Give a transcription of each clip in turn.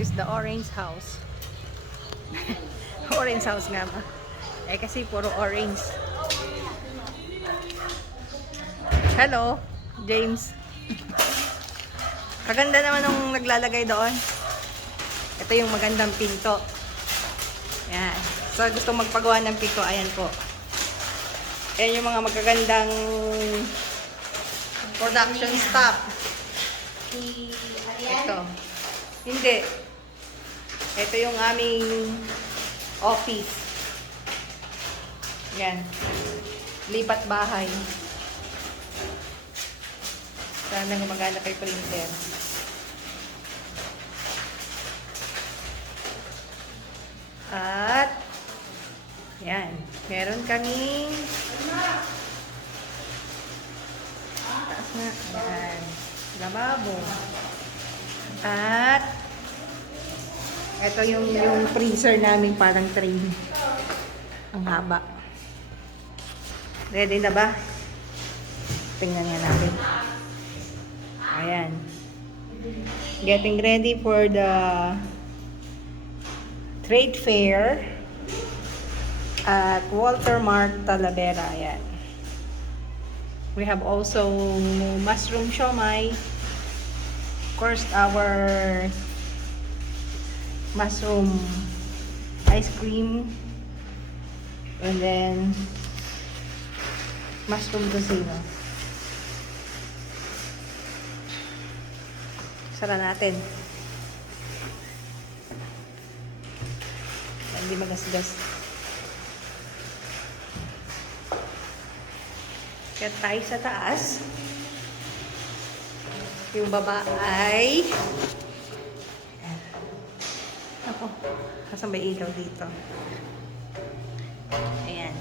is the orange house. Orange house nga ba? Eh kasi puro orange. Hello, James. Kaganda naman nung naglalagay doon. Ito yung magandang pinto. Yan. So gusto magpagawa ng pinto, ayan po. Ayan yung mga magagandang production stock. Ito. Hindi. Ito yung aming office. Yan. Lipat bahay. Sana gumagana kay printer. At yan. Meron kaming taas na. Yan. Lababo. At ito yung freezer namin parang train. Ang haba. Ready na ba? Tingnan nga natin. Ayan. Getting ready for the trade fair at Walter Mart Talavera. Ayan. We have also mushroom siomai. Of course, our mushroom ice cream. And then mushroom tocino. Sara natin. Hindi magasgas. Kaya tayo sa taas. Yung baba ay ako, kasan may ilaw dito. Ayan.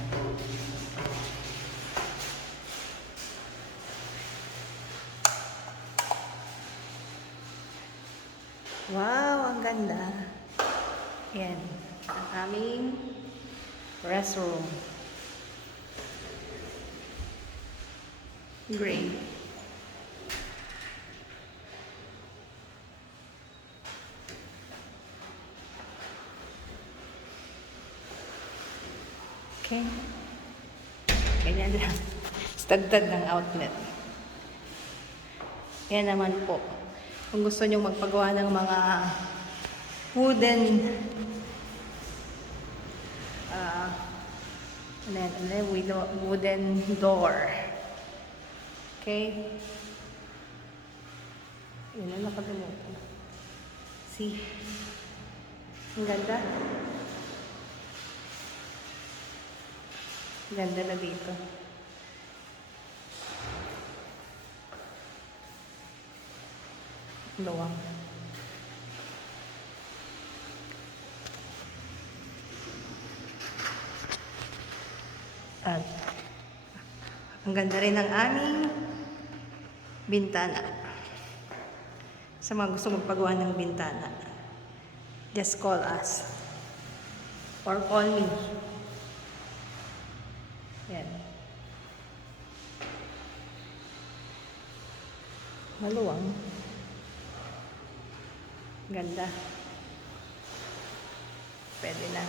Wow, ang ganda. Ayan. Ang aming restroom. Gray. Okay. Ganyan lang. Stagtad ng outlet. Yan naman po. Kung gusto nyo magpagawa ng mga wooden wooden door. Okay? Yun na nakalimutan. See? Ang ganda. Ganda na dito. Luwang. At ang ganda rin ng aming bintana. Sa mga gusto magpagawa ng bintana, just call us or call me. Yan. Maluwang. Ganda. Pwede na.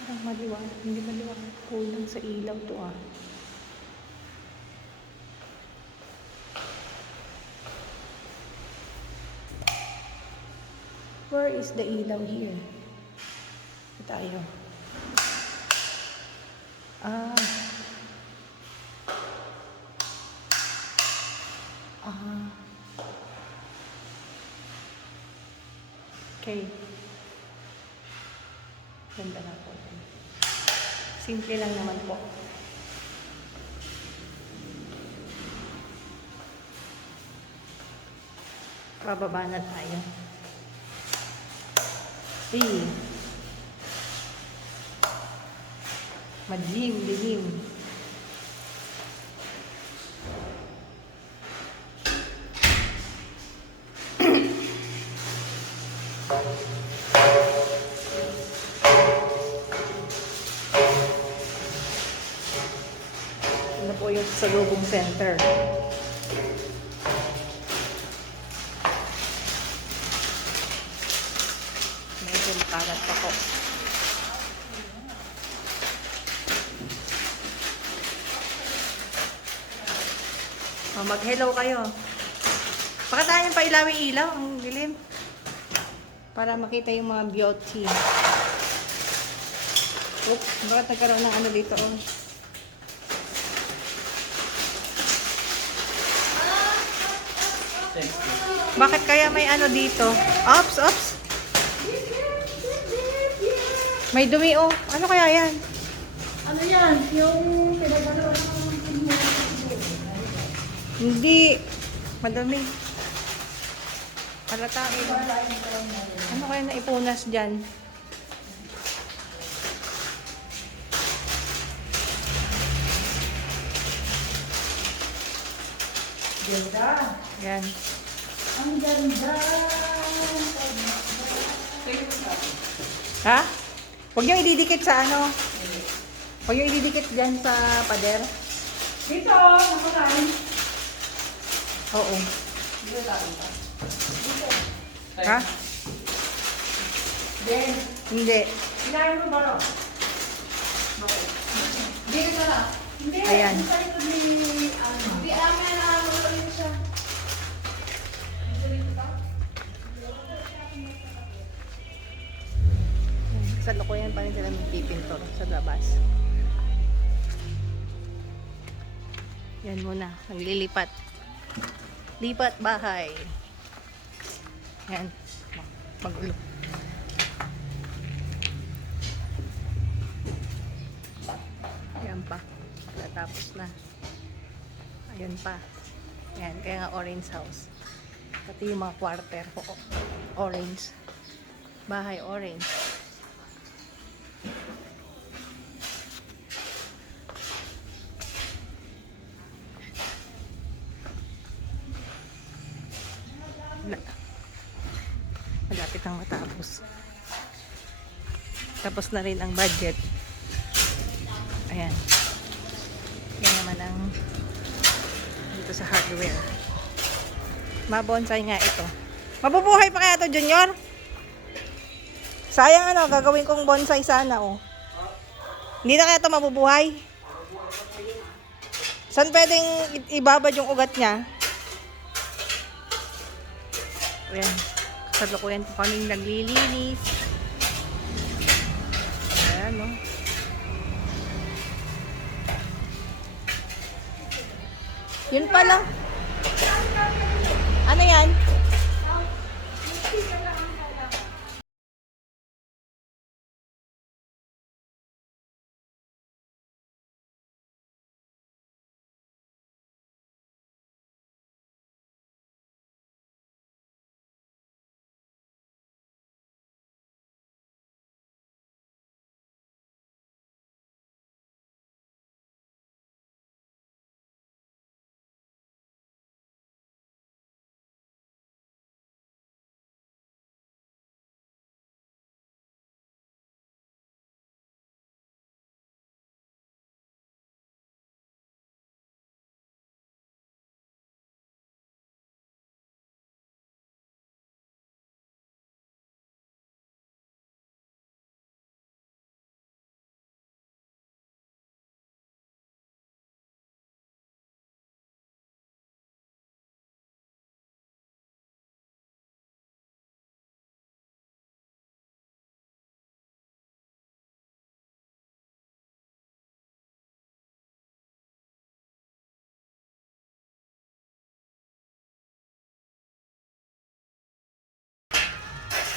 Parang maliwang. Hindi maliwang. Kulang sa ilaw to ah. Where is the ilaw here? Ito tayo. Okay. Ganda na po. Simple lang naman po. Bababa na tayo. Madilim. Ano po yung salubong center. Medyo makalat pa po. Oh, mag-hello kayo. Baka tayo pa ilawi-ilaw. Ang dilim. Para makita yung mga beauty. Oops, bakit nagkaroon ng ano dito? Oh. Bakit kaya may ano dito? Ops, ops. May dumi oh. Ano kaya yan? Ano yan? Yung pinagdalo ng Hindi. Madami. Halata eh. Ano kaya naipunas dyan? ganda. Yan. Ang ganda. Ha? Huwag niyo ididikit sa ano. Huwag niyo ididikit dyan sa pader. Dito, nakulaan. Oo. Dito tayo pa. Dito. Ha? Then, Hindi. ilahin mo ba ro? Okay. Dito na lang. Hindi. Ayan. Dito ito ni, Di amin na nakakuluin siya. Sa lokoyan pa rin sila magpipinto sa labas. Yan muna. Naglilipat. Lipat bahay. Yan. Magulo. Yan pa. Tapos na. Ayan pa. Yan. Kaya nga orange house. Pati yung mga quarter ko. Orange. Bahay orange. Malapit ang matapos. Tapos na rin ang budget. Ayan. Yan naman ang dito sa hardware. Mabonsai nga ito. Mabubuhay pa kaya to, Junior? Sayang ano, gagawin kong bonsai sana oh. Hindi na kaya ito mabubuhay? Saan pwedeng ibabad yung ugat niya? Ayan. Kasalukuyan po kaming naglilinis. Ayan, no? Yun pala. Ano yan?